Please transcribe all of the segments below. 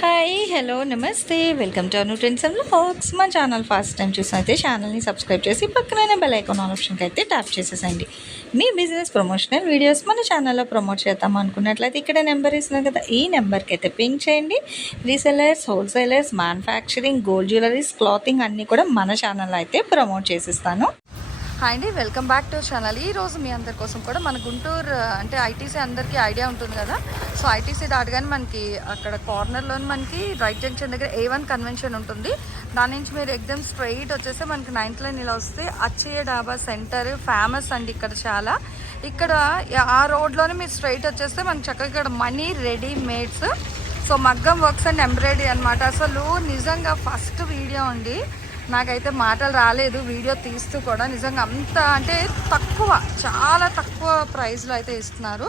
Hi hello నమస్తే welcome to Anu trends and vlogs. మా channel first time చూసినైతే ఛానల్ని subscribe చేసి పక్కన బెల్ ఐకాన్ ఆప్షన్కి అయితే ట్యాప్ చేసేసండి. మీ బిజినెస్ ప్రమోషనల్ వీడియోస్ మన ఛానల్లో ప్రమోట్ చేద్దాం అనుకున్నట్లయితే ఇక్కడ నెంబర్ ఇస్తున్నాం కదా, ఈ నెంబర్కి అయితే పింక్ చేయండి. Resellers, wholesalers, manufacturing, gold jewelleries, clothing అన్నీ కూడా మన ఛానల్లో అయితే ప్రమోట్ చేసిస్తాను. హాయ్ అండి, వెల్కమ్ బ్యాక్ టు ఛానల్. ఈరోజు మీ అందరి కోసం కూడా మన గుంటూరు అంటే ఐటీసీ అందరికీ ఐడియా ఉంటుంది కదా. సో ఐటీసీ దాటగానే మనకి అక్కడ కార్నర్లో మనకి రైట్ జంక్షన్ దగ్గర A1 కన్వెన్షన్ ఉంటుంది. దాని నుంచి మీరు ఎగ్జామ్ స్ట్రైట్ వచ్చేస్తే మనకి 9th లైన్ ఇలా వస్తే అచ్చయ్య డాబా సెంటర్ ఫేమస్ అండి ఇక్కడ చాలా. ఇక్కడ ఆ రోడ్లోనే మీరు స్ట్రైట్ వచ్చేస్తే మనకి చక్కగా ఇక్కడ మనీ రెడీమేడ్స్, సో మగ్గం వర్క్స్ అండ్ ఎంబ్రాయిడరీ అనమాట. అసలు నిజంగా ఫస్ట్ వీడియో అండి, నాకైతే మాటలు రాలేదు వీడియో తీస్తూ కూడా. నిజంగా అంత అంటే తక్కువ, చాలా తక్కువ ప్రైస్లో అయితే ఇస్తున్నారు.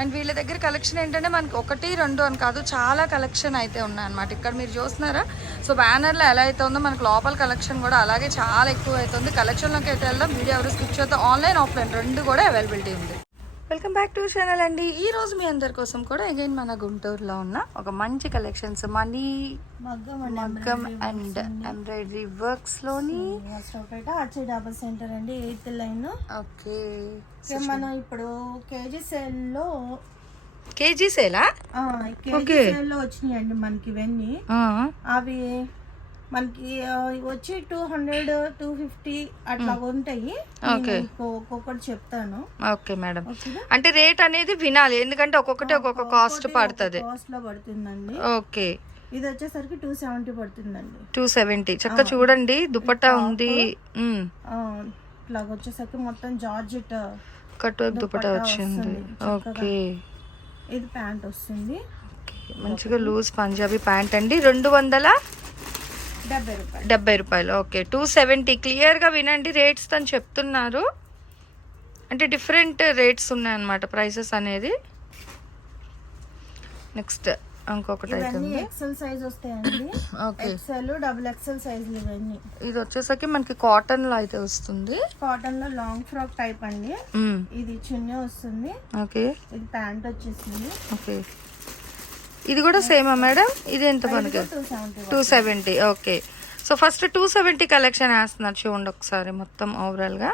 అండ్ వీళ్ళ దగ్గర కలెక్షన్ ఏంటంటే మనకి 1, 2 అని కాదు, చాలా కలెక్షన్ అయితే ఉన్నాయన్నమాట. ఇక్కడ మీరు చూస్తున్నారా, సో బ్యానర్లో ఎలా అయితే ఉందో మనకి లోపల కలెక్షన్ కూడా అలాగే చాలా ఎక్కువ అవుతుంది. కలెక్షన్లోకి అయితే వెళ్దాం, వీడియో ఎవరు స్కిప్ చేద్దాం. ఆన్లైన్ ఆఫ్లైన్ రెండు కూడా అవైలబిలిటీ ఉంది. వెల్కమ్ బ్యాక్ టు ఛానల్ అండి. ఈ రోజు మీ అందరి కోసం కూడా అగైన్ మన గుంటూరులో ఉన్న ఒక మంచి కలెక్షన్స్ మనీ మగ్గం అండ్ ఎంబ్రాయిడరీ వర్క్స్ లోని అచ్చయ్య డాబా సెంటర్ అండి, 8th లైన్. ఓకే, మనం ఇప్పుడు కేజీ సేలా వచ్చినాయండి మనకి ఇవన్నీ. అవి మనకి వచ్చి 200, 250 అట్లా ఉంటాయి. ఒక్కొక్కటి చెప్తాను. ఓకే మేడం, అంటే రేట్ అనేది వినాలి, ఎందుకంటే ఒక్కొక్కటి ఒక్కొక్క కాస్ట్ పడుతుంది. కాస్ట్ లో పడుతుందండి. ఓకే, ఇది వచ్చేసరికి 270 పడుతుందండి. 270 చక్కగా చూడండి, దుపట్టా ఉంది. ఇట్లా వచ్చేసరికి మొత్తం జార్జెట్ కట్ దుపట్టా వచ్చింది. ఓకే, ఇది ప్యాంట్ వస్తుంది మంచిగా లూజ్ పంజాబీ ప్యాంట్ అండి. 270 రూపాయలు. ఓకే, 270. క్లియర్గా వినండి, రేట్స్ తను చెప్తున్నారు, అంటే డిఫరెంట్ రేట్స్ ఉన్నాయన్నమాట ప్రైసెస్ అనేది. నెక్స్ట్ ఇంకొకటి అయితే ఎక్సెల్ సైజ్ వస్తాయండి. ఎక్సెల్, XXL సైజులు ఇవన్నీ. ఇది వచ్చేసరికి మనకి కాటన్ లో అయితే వస్తుంది. కాటన్ లో లాంగ్ ఫ్రాక్ టైప్ అండి. ఇది చున్నీ వస్తుంది. ఓకే, ఇది ప్యాంట్ వచ్చేసింది. ఓకే, ఇది కూడా సేమా మేడం? ఇది ఎంత మనకి? 270. ఓకే, సో ఫస్ట్ 270 కలెక్షన్ వేస్తున్నారు చూడండి ఒకసారి మొత్తం ఓవరాల్ గా.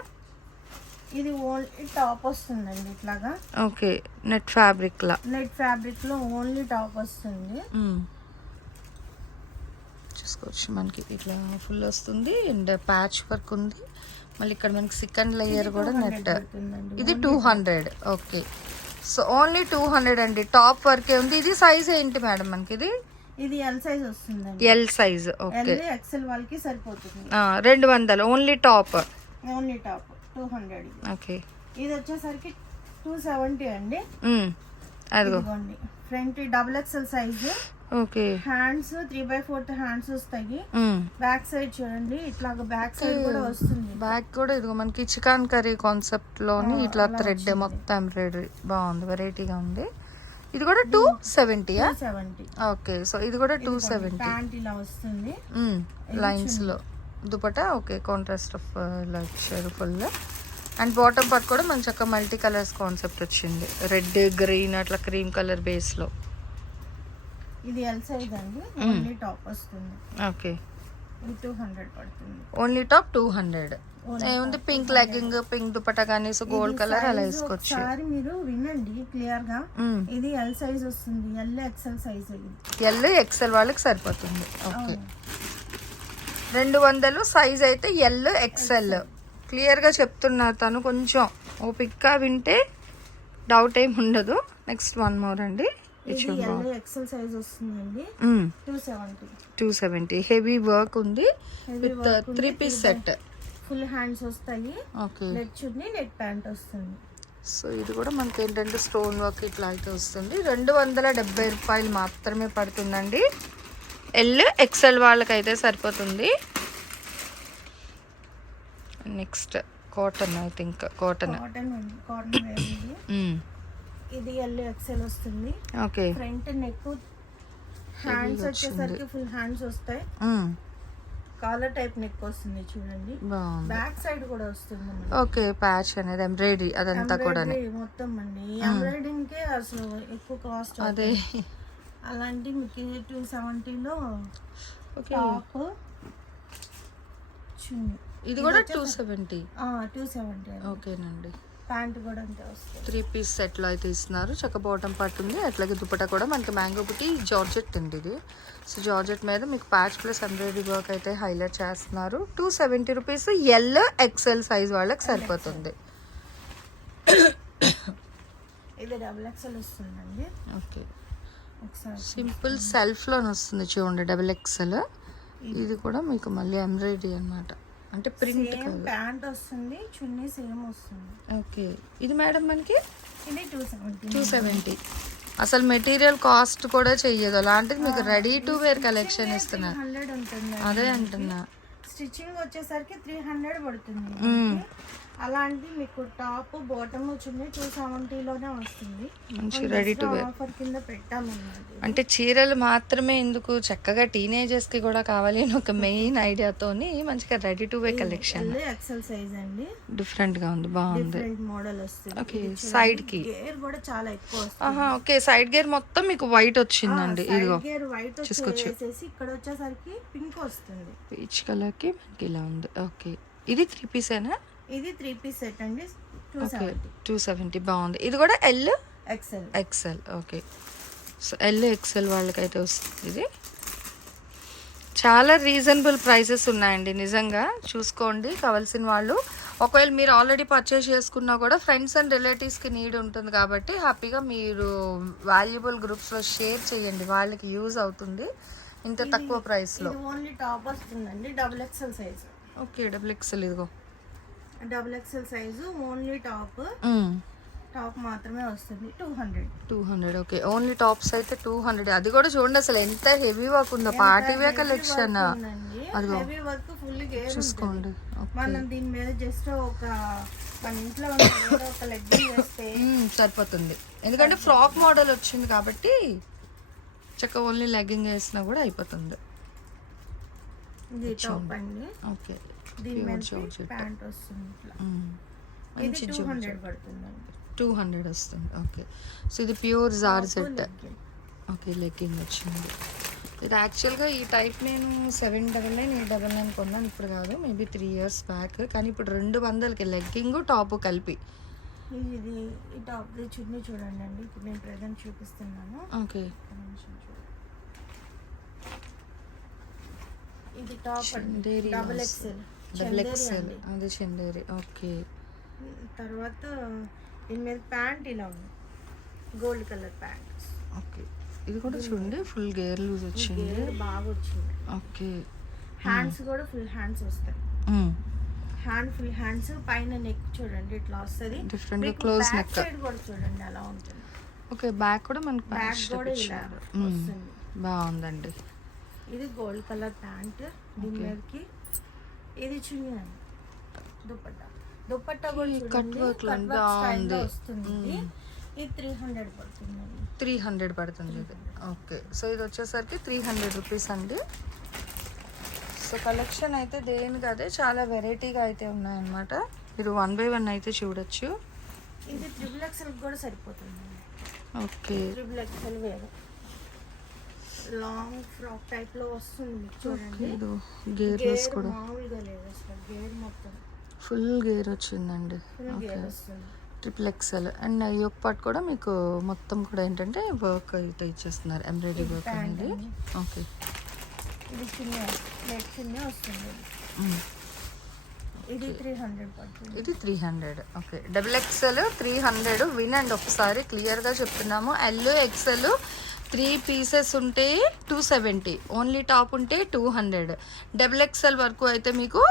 ఇది ఓన్లీ టాప్ వస్తుందండి ఇట్లాగా. ఓకే, నెట్ ఫ్యాబ్రిక్ లో ఓన్లీ టాప్ వస్తుంది. చూసుకోవచ్చు మనకి ఇట్లా ఫుల్ వస్తుంది అండ్ ప్యాచ్ వర్క్ ఉంది. మళ్ళీ ఇక్కడ మనకి సెకండ్ లేయర్ కూడా నెట్. ఇది 200. ఓకే, సో ఓన్లీ 200 అండి. టాప్ వర్కే ఉంది. ఇది సైజ్ ఏంటి మేడం మనకి? ఇది ఎల్ సైజ్ వస్తుందండి. L size. ఓకే, XL వాళ్ళకి సరిపోతుంది. 200 ఓన్లీ టాప్. 200. ఓకే, ఇది వచ్చేసరికి 270 అండి. అదిగో front XXL size. Okay, hands 3/4 hands వస్తాయి. బ్యాక్ సైడ్ చూడండి, ఇట్లా బ్యాక్ సైడ్ కూడా వస్తుంది. బ్యాక్ కూడా ఇదిగో మనకి చికెన్ కర్రీ కాన్సెప్ట్ లోని ఇట్లా థ్రెడ్ మొత్తం ఎంబ్రాయిడరీ బాగుంది, వెరైటీగా ఉంది. ఇది కూడా 270. ఓకే, సో ఇది కూడా 270. ప్యాంట్ ఇలా వస్తుంది లైన్స్ లో దుపట్టా. ఓకే, కాంట్రాస్ట్ ఆఫ్ ఇలా ఇచ్చారు ఫుల్. అండ్ బాటమ్ పార్ట్ కూడా మన చక్క మల్టీ కలర్స్ కాన్సెప్ట్ వచ్చింది, రెడ్, గ్రీన్ అట్లా క్రీమ్ కలర్ బేస్ లో. ఇది ఎల్ సైజ్ అండి. ఓన్లీ టాప్ వస్తుంది. ఓకే, 200 పడుతుంది. Only top 200. ఏముంది, పింక్ లెగ్గింగ్, పింక్ దుపట్టా కానీ గోల్డ్ కలర్ అలా వేసుకోవచ్చు. ఒకసారి మీరు వినండి క్లియర్ గా. ఇది ఎల్ సైజ్ వస్తుంది. XL size. XL వాళ్ళకి సరిపోతుంది. ఓకే, 200 సైజ్ అయితే XL. క్లియర్ గా చెప్తున్నారు తను, కొంచెం ఓపిక్గా వింటే డౌట్ ఏం ఉండదు. నెక్స్ట్ వన్ మోర్ అండి. XL సైజ్ వస్తుందండి. 270 హెవీ వర్క్ ఉంది with 3 piece set. Full hands వస్తాయి. Okay, net chunni, net pant వస్తుంది. సో ఇది కూడా మనకి ఏంటంటే స్టోన్ వర్క్ ఇట్లా అయితే వస్తుంది. 270 రూపాయలు మాత్రమే పడుతుందండి. XL వాళ్ళకైతే సరిపోతుంది. Next cotton, I think cotton. ఇది XL వస్తుంది. ఓకే, ఫ్రంట్ నెక్, హ్యాండ్స్ వచ్చేసరికి ఫుల్ హ్యాండ్స్ వస్తాయి. కాలర్ టైప్ నెక్ వస్తుంది చూడండి. బ్యాక్ సైడ్ కూడా వస్తుంది. ఓకే, ప్యాచ్ అనేది ఎంబ్రాయిడరీ అదంతా కూడా మొత్తం అండి. ఎంబ్రాయిడరింగ్ కే అసలు ఎక్కువ కాస్ట్. అదే అలాంటి మీకు 270లో ఓకే, టాప్ చున్నీ. ఇది కూడా 270. 270. ఓకేనండి. ప్యాంట్ కూడా అంతే వస్తుంది. 3 పీస్ సెట్లో అయితే ఇస్తున్నారు. చక్క బాటమ్ పట్టు ఉంది, అట్లాగే దుపట్టా కూడా మనకి మ్యాంగో బుట్టి జార్జెట్ అండి ఇది. సో జార్జెట్ మీద మీకు ప్యాచ్ ప్లస్ ఎంబ్రాయిడరీ వర్క్ అయితే హైలైట్ చేస్తున్నారు. 270 రూపీస్. ఎల్ ఎక్సెల్ సైజ్ వాళ్ళకి సరిపోతుంది. ఇది XXL వస్తుందండి. ఓకే, ఒకసారి సింపుల్ సెల్ఫ్లోనే వస్తుంది చూడండి, డబుల్ ఎక్సెల్. ఇది కూడా మీకు మళ్ళీ ఎంబ్రాయిడరీ అన్నమాట, అంటే ప్రింట్ కాదు. ప్యాంట్ వస్తుంది, చున్నీ సేమ్ వస్తుంది. ఓకే, ఇది మేడం మనకి ఇది 270. 270. అసలు మెటీరియల్ కాస్ట్ కూడా చెయ్యదు, అలాంటిది మీకు రెడీ టు వేర్ కలెక్షన్ ఇస్తున్నారు. 300 ఉంటుంది. అదే అంటున్నా, స్టిచ్చింగ్ వచ్చేసరికి 300 పడుతుంది. అలాంటి మీకు టాప్ బాటమ్ చున్నీ 270లోనే వస్తుంది. మంచి రెడీ టు వేర్ ఆఫర్ కింద పెట్టామన్నమాట. అంటే చీరలు మాత్రమే ఎందుకు, చక్కగా టీనేజర్స్ కి కూడా కావాలి అని ఒక మెయిన్ ఐడియాతోని మంచిగా ready to wear collection. XL size అండి, డిఫరెంట్ గా ఉంది, బాగుంది. డిఫరెంట్ మోడల్ వస్తుంది. ఓకే, సైడ్ కి గేర్ కూడా చాలా ఎక్కువ వస్తుంది. ఆహా, ఓకే, సైడ్ గేర్ మొత్తం మీకు వైట్ వచ్చిందండి. ఇదిగో గేర్ వైట్ వచ్చేసి ఇక్కడ వచ్చేసరికి పింక్ వస్తుంది. పీచ్ కలర్ కి మనకి ఇలా ఉంది. ఓకే, ఇది 3 పీసేనా? ఇది 3 పీస్ సెట్ అండి, ఓకే, 270. బాగుంది. ఇది కూడా L XL. Okay, so L XL వాళ్ళకైతే వస్తుంది. ఇది చాలా రీజనబుల్ ప్రైసెస్ ఉన్నాయండి, నిజంగా చూసుకోండి కావాల్సిన వాళ్ళు. ఒకవేళ మీరు ఆల్రెడీ పర్చేస్ చేసుకున్నా కూడా ఫ్రెండ్స్ అండ్ రిలేటివ్స్కి నీడ్ ఉంటుంది కాబట్టి హ్యాపీగా మీరు వాల్యుబుల్ గ్రూప్స్లో షేర్ చేయండి, వాళ్ళకి యూజ్ అవుతుంది ఇంత తక్కువ ప్రైస్లో. ఓన్లీ టాప్ వస్తుందండి, XXL size. Okay, double XL. ఇదిగో XXL సైజు, ఓన్లీ టాప్ మాత్రమే వస్తుంది. 200. ఓకే, ఓన్లీ టాప్స్ అయితే 200. అది కూడా చూడండి అసలు ఎంత హెవీ వర్క్ ఉందో, పార్టీ వేర్ కలెక్షన్. అదిగో హెవీ వర్క్, ఫుల్ గేర్ చూసుకోండి. మనం దీని మీద జస్ట్ మన ఇంట్లో ఉన్న ఒక లెగ్గింగ్ వేస్తే సరిపోతుంది, ఎందుకంటే ఫ్రాక్ మోడల్ వచ్చింది కాబట్టి చక్కగా ఓన్లీ లెగ్గింగ్ వేసినా కూడా అయిపోతుంది. ఇది టాప్ అండి. ఓకే, దీని మీద ప్యాంట్ వస్తుంది ఇట్లా. ఇది 200 పడుతుందండి. 200 వస్తుంది. ఓకే, సో ఇది ప్యూర్ జార్జెట్. ఓకే, లెగ్గింగ్ వచ్చింది. ఇది యాక్చువల్గా ఈ టైప్ నేను 799, 899 కొన్నాను, ఇప్పుడు కాదు, మేబీ 3 years బ్యాక్. కానీ ఇప్పుడు 200కి లెగ్గింగ్ టాప్ కలిపి. ఇది ఈ టాప్ చున్నీ చూడండి అండి, ఇప్పుడు నేను ప్రెజెంట్ చూపిస్తున్నాను. ఓకే, ఇది టాప్ అండి, డబుల్ ఎక్సెల్. అది చందేరి. ఓకే, తర్వాత దీని మీద ప్యాంట్ ఇలా ఉంది, గోల్డ్ కలర్ ప్యాంట్. ఓకే, ఇది కూడా చూడండి ఫుల్ గేర్ లూజ్ వచ్చింది, బాగా వచ్చింది. ఓకే, హ్యాండ్స్ కూడా ఫుల్ హ్యాండ్స్ వస్తాయి. ఫుల్ హ్యాండ్స్, పైన నెక్ చూడండి ఇట్లా వస్తుంది, డిఫరెంట్ క్లోజ్ నెక్. సైడ్ కూడా చూడండి అలా ఉంటుంది. ఓకే, బ్యాక్ కూడా మనకి బ్యాక్ కూడా ఇలా వస్తుంది, బాగుందండి. ఇది గోల్డ్ కలర్ ప్యాంట్, దీని మీదకి ఇది చున్నీ అండి. దుపట్టా కూడా కట్ వర్క్ వస్తుంది. ఇది 300 పడుతుంది. 300 పడుతుంది ఇది. ఓకే, సో ఇది వచ్చేసరికి 300 రూపీస్ అండి. సో కలెక్షన్ అయితే దేనికి అదే చాలా వెరైటీగా అయితే ఉన్నాయన్నమాట. మీరు 1 by 1 అయితే చూడొచ్చు. ఇది XXL కూడా సరిపోతుంది. ఓకే, XXL వేరు లాంగ్ ఫ్రాక్ టైప్ లో వస్తుంది మీకు చూడండి. గేర్లెస్ కూడా మామూలుగా లేదు అసలు, గేర్ మొత్తం ఫుల్ గేర్ వచ్చిందండి. Okay, XXL. అండ్ ఈ యొక్క పార్ట్ కూడా మీకు మొత్తం కూడా ఏంటంటే వర్క్ అయితే ఇచ్చేస్తున్నారు, ఎంబ్రాయిడరీ వర్క్ అనేది. ఓకే, ఇది చిన్న వస్తుంది. ఇది 300 పడుతుంది. ఇది 300. Okay, XXL 300. వినండి ఒకసారి క్లియర్గా చెప్తున్నాము. ఎల్ ఎక్సెల్ 3 పీసెస్ ఉంటే 270, ఓన్లీ టాప్ ఉంటే 200. XXL వరకు అయితే మీకు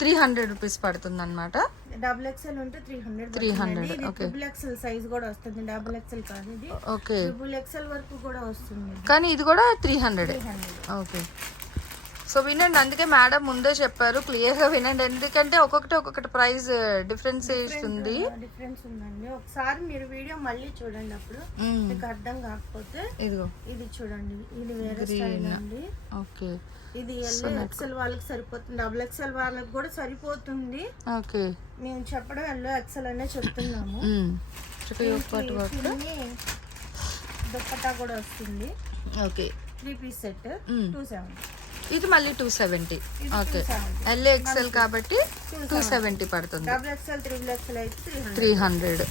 300 రూపీస్ పడుతుంది అనమాట. XXL ఉంటే 300. ఓకే, XXL సైజ్ కూడా వస్తుంది, XXL కాదు ఇది. ఓకే, XXL వరకు కూడా వస్తుంది, కానీ ఇది కూడా 300. ఓకే, సో వినండి, అందుకే మేడం ముందే చెప్పారు, క్లియర్గా వినండి, ఎందుకంటే ఒక్కొక్కటి ప్రైస్ డిఫరెన్స్ ఉందండి. ఒకసారి మీరు వీడియో మళ్ళీ చూడండి, అప్పుడు మీకు అర్థం కాకపోతే ఇదిగో ఇది చూడండి, ఇది వేరే స్టైల్ అండి. ఓకే, ఇది XXL వాళ్ళకి సరిపోతుంది, XXL వాళ్ళకి కూడా సరిపోతుంది. ఓకే, మేము చెప్పడం XXL అనే చెప్తున్నాము. దుపట్టా కూడా వస్తుంది. Okay 3 piece set 270. ఇది మళ్ళీ 270. ఇది ఓకే 270. ఎల్ ఎక్సెల్ కాబట్టి 270 పడుతుంది. డబుల్ ఎక్స్ఎల్ 3 ఎక్స్ఎల్ అయితే 300.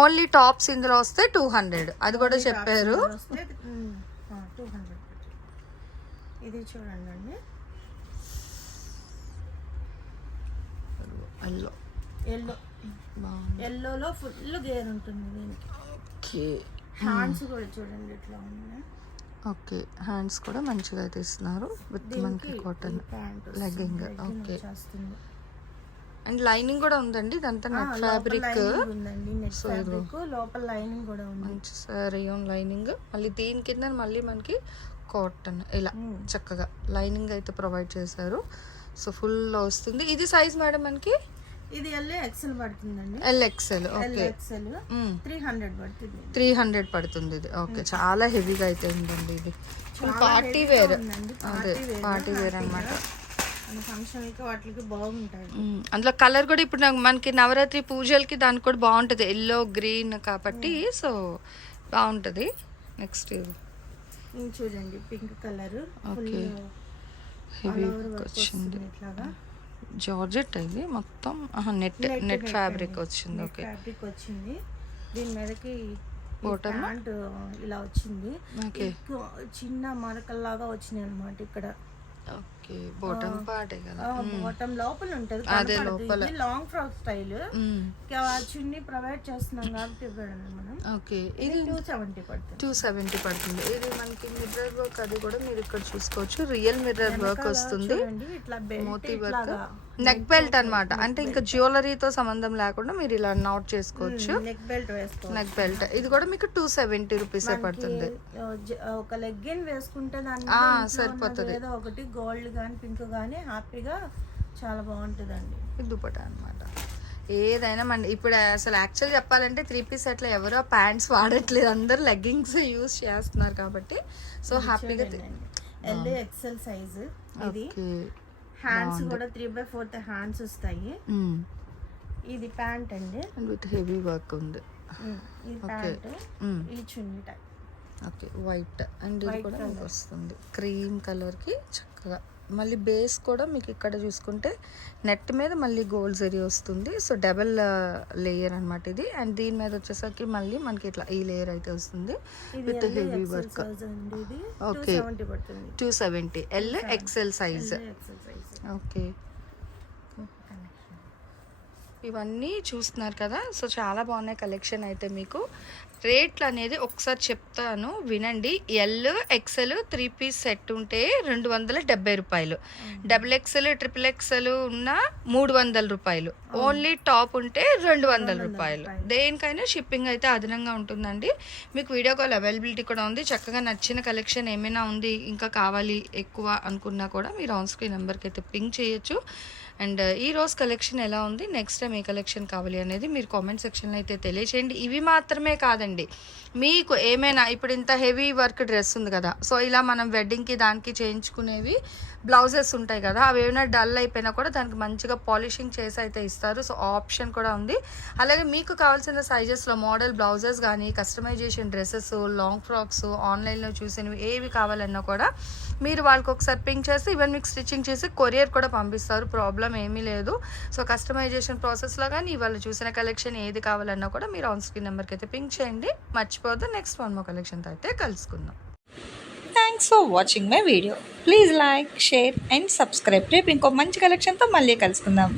ఓన్లీ టాప్స్ ఇందులో వస్తే 200. అది కూడా చెప్పారు. వస్తే 200. ఇది చూడండి అండి, ఎల్లో ఎల్లోలో ఫుల్ గేర్ ఉంటుంది దీనికి. ఓకే హ్యాండ్స్ కూడా చూడండి ఇట్లా ఉన్నాయి. ఓకే హ్యాండ్స్ కూడా మంచిగా అయితే ఇస్తున్నారు విత్ మనకి cotton legging. Okay and lining కూడా ఉందండి, ఇదంతా నెట్ ఫ్యాబ్రిక్. ఉందండి, నెట్ ఫ్యాబ్రిక్ లోపల లైనింగ్ కూడా ఉంది. మంచి రేయాన్ లైనింగ్. మళ్ళీ దీని కింద మళ్ళీ మనకి కాటన్ ఇలా చక్కగా లైనింగ్ అయితే ప్రొవైడ్ చేశారు. సో ఫుల్ వస్తుంది. ఇది సైజ్ మేడం మనకి ఇది ఎల్ ఎక్స్ఎల్ పడుతుందండి. L XL. ఓకే ఎక్స్ఎల్ 300 పడుతుంది. 300 పడుతుంది ఇది. ఓకే చాలా హెవీగా అయితే ఉందండి. ఇది పార్టీ వేర్. అదే పార్టీ వేర్ అనమాట. ఫంక్షన్ వాటికి బాగుంటాయి. అందులో కలర్ కూడా ఇప్పుడు మనకి నవరాత్రి పూజలకి దానికి కూడా బాగుంటుంది, ఎల్లో గ్రీన్ కాబట్టి. సో బాగుంటుంది. నెక్స్ట్ చూడండి పింక్ కలర్. ఓకే హెవీ వచ్చింది. ఇట్లాగా జార్జెట్ ఇది మొత్తం నెట్ ఫ్యాబ్రిక్ వచ్చింది. ఓకే ఫ్యాబ్రిక్ వచ్చింది. దీని మీదకి బాటమ్ ప్యాంట్ ఇలా వచ్చింది. ఓకే చిన్న మరకల్లాగా వచ్చినాయి అన్నమాట ఇక్కడ. ఓకే బాటమ్ పార్టే కదా. బాటమ్ లోపల ఉంటది. అదే లోపల లాంగ్ ఫ్రాక్ స్టైల్. చున్నీ ప్రొవైడ్ చేస్తున్నాం కాబట్టి ఇవ్వడం మనం. ఓకే ఇది 270 పడుతుంది. 270 పడుతుంది. ఇది మనకి మిర్రర్ వర్క్ అది కూడా మీరు ఇక్కడ చూసుకోవచ్చు. రియల్ మిర్రర్ వర్క్ వస్తుంది. ఇట్లా మోతీ వర్క్, నెక్ బెల్ట్ అన్నమాట. అంటే ఇంకా జ్యువెలరీతో సంబంధం లేకుండా మీరు ఇలా నాట్ చేసుకోవచ్చు. నెక్ బెల్ట్ వేసుకోవచ్చు. నెక్ బెల్ట్ ఇది కూడా మీకు 270 రూపీస్ పడుతుంది. ఒక లెగ్గిన్ వేసుకుంటే సరిపోతుంది. ఏదో ఒకటి గోల్డ్ గానీ పింక్ గానీ హ్యాపీగా చాలా బాగుంటుందండి. ఇది దుపట్టా అనమాట. ఏదైనా మన ఇప్పుడు అసలు యాక్చువల్ చెప్పాలంటే 3 పీస్ అట్లా ఎవరో ప్యాంట్స్ వాడట్లేదు, అందరు లెగ్గింగ్స్ యూస్ చేస్తున్నారు కాబట్టి. సో హ్యాపీగా ఎల్ ఎక్స్ఎల్ సైజ్. ఇది హ్యాండ్స్ కూడా 3/4 హ్యాండ్స్ వస్తాయి. ఇది ప్యాంట్ అండి, విత్ హెవీ వర్క్ ఉంది. ఈ ప్యాంట్ ఈ చున్నీ టైప్. ఓకే వైట్ అండ్ ఇది కూడా మీకు వస్తుంది క్రీమ్ కలర్కి చక్కగా. మళ్ళీ బేస్ కూడా మీకు ఇక్కడ చూసుకుంటే నెట్ మీద మళ్ళీ గోల్డ్ జరీ వస్తుంది. సో డబల్ లేయర్ అనమాట ఇది. అండ్ దీని మీద వచ్చేసరికి మళ్ళీ మనకి ఇట్లా ఈ లేయర్ అయితే వస్తుంది with heavy work. Okay 270 L XL size. Okay ఇవన్నీ చూస్తున్నారు కదా. సో చాలా బాగున్నాయి కలెక్షన్ అయితే. మీకు రేట్లు అనేది ఒకసారి చెప్తాను వినండి. ఎల్ ఎక్స్ఎల్ 3 పీస్ సెట్ ఉంటే 270 రూపాయలు. డబుల్ ఎక్స్ఎల్ ట్రిపుల్ ఎక్స్ఎల్ ఉన్న 300 రూపాయలు. ఓన్లీ టాప్ ఉంటే 200 రూపాయలు. దేనికైనా షిప్పింగ్ అయితే అదనంగా ఉంటుందండి. మీకు వీడియో కాల్ అవైలబిలిటీ కూడా ఉంది. చక్కగా నచ్చిన కలెక్షన్ ఏమైనా ఉంది ఇంకా కావాలి ఎక్కువ అనుకున్నా కూడా మీరు ఆన్ స్క్రీన్ నెంబర్కి అయితే పింక్ చేయొచ్చు. అండ్ ఈ రోజు కలెక్షన్ ఎలా ఉంది, నెక్స్ట్ టైం ఏ కలెక్షన్ కావాలి అనేది మీరు కామెంట్ సెక్షన్లో అయితే తెలియచేయండి. ఇవి మాత్రమే కాదండి, మీకు ఏమైనా ఇప్పుడు ఇంత హెవీ వర్క్ డ్రెస్ ఉంది కదా, సో ఇలా మనం వెడ్డింగ్కి దానికి చేయించుకునేవి బ్లౌజెస్ ఉంటాయి కదా, అవి ఏమైనా డల్ అయిపోయినా కూడా దానికి మంచిగా పాలిషింగ్ చేసి అయితే ఇస్తారు. సో ఆప్షన్ కూడా ఉంది. అలాగే మీకు కావాల్సిన సైజెస్లో మోడల్ బ్లౌజెస్ కానీ కస్టమైజేషన్ డ్రెస్సెస్, లాంగ్ ఫ్రాక్స్, ఆన్లైన్లో చూసినవి ఏవి కావాలన్నా కూడా మీరు వాళ్ళకి ఒకసారి పింక్ చేసి ఈవెన్ మీకు స్టిచ్చింగ్ చేసి కొరియర్ కూడా పంపిస్తారు. ప్రాబ్లం ఏమీ లేదు. సో కస్టమైజేషన్ ప్రాసెస్లో కానీ ఇవాళ చూసిన కలెక్షన్ ఏది కావాలన్నా కూడా మీరు ఆన్ స్క్రీన్ నెంబర్కి అయితే పింక్ చేయండి. మర్చిపోద్దు. నెక్స్ట్ వన్ మో కలెక్షన్తో అయితే కలుసుకుందాం. Thanks for watching my video. Please like, share and subscribe. రేపు ఇంకో మంచి కలెక్షన్తో మళ్ళీ కలుసుకుందాం.